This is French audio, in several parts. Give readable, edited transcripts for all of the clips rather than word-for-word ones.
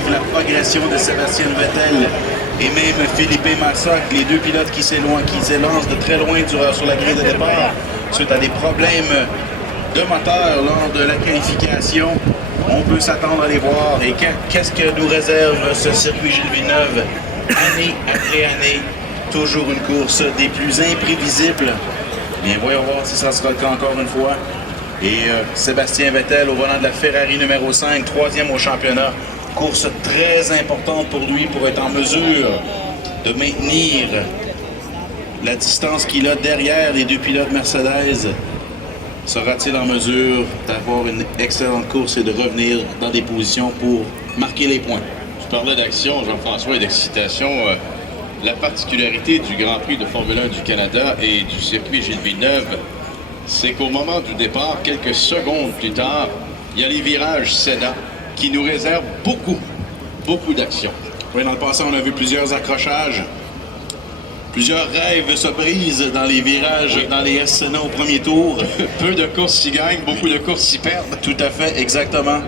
suivre la progression de Sébastien Vettel et même Felipe Massa, les deux pilotes qui s'élancent de très loin sur la grille de départ suite à des problèmes de moteur lors de la qualification. On peut s'attendre à les voir. Et qu'est-ce que nous réserve ce circuit Gilles Villeneuve? Année après année, toujours une course des plus imprévisibles. Bien, voyons voir si ça sera le cas encore une fois. Et Sébastien Vettel au volant de la Ferrari numéro 5, troisième au championnat. Course très importante pour lui pour être en mesure de maintenir la distance qu'il a derrière les deux pilotes Mercedes. Sera-t-il en mesure d'avoir une excellente course et de revenir dans des positions pour marquer les points? Je parlais d'action, Jean-François, et d'excitation. La particularité du Grand Prix de Formule 1 du Canada et du circuit Gilles Villeneuve, c'est qu'au moment du départ, quelques secondes plus tard, il y a les virages Senna qui nous réservent beaucoup d'action. Oui, dans le passé, on a vu plusieurs accrochages. Plusieurs rêves se brisent dans les virages, dans les Senna au premier tour. Peu de courses s'y gagnent, beaucoup de courses s'y perdent. Tout à fait, exactement.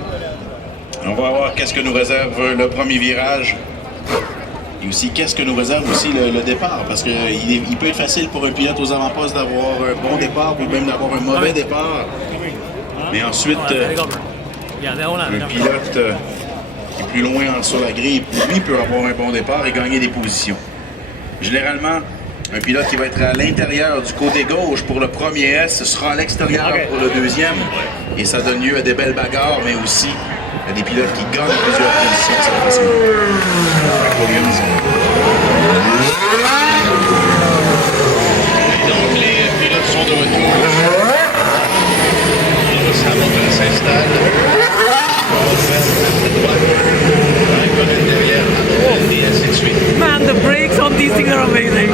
On va voir qu'est-ce que nous réserve le premier virage. Et aussi, qu'est-ce que nous réserve aussi le départ. Parce qu'il peut être facile pour un pilote aux avant-postes d'avoir un bon départ ou même d'avoir un mauvais départ. Mais ensuite, un pilote qui est plus loin sur la grille, lui peut avoir un bon départ et gagner des positions. Généralement, un pilote qui va être à l'intérieur du côté gauche pour le premier S sera à l'extérieur pour le deuxième. Et ça donne lieu à des belles bagarres, mais aussi à des pilotes qui gagnent plusieurs positions cette façon. Donc les pilotes sont de retour. Hamilton s'installe. Derrière, et ainsi de suite. Man, the brakes on these things are amazing.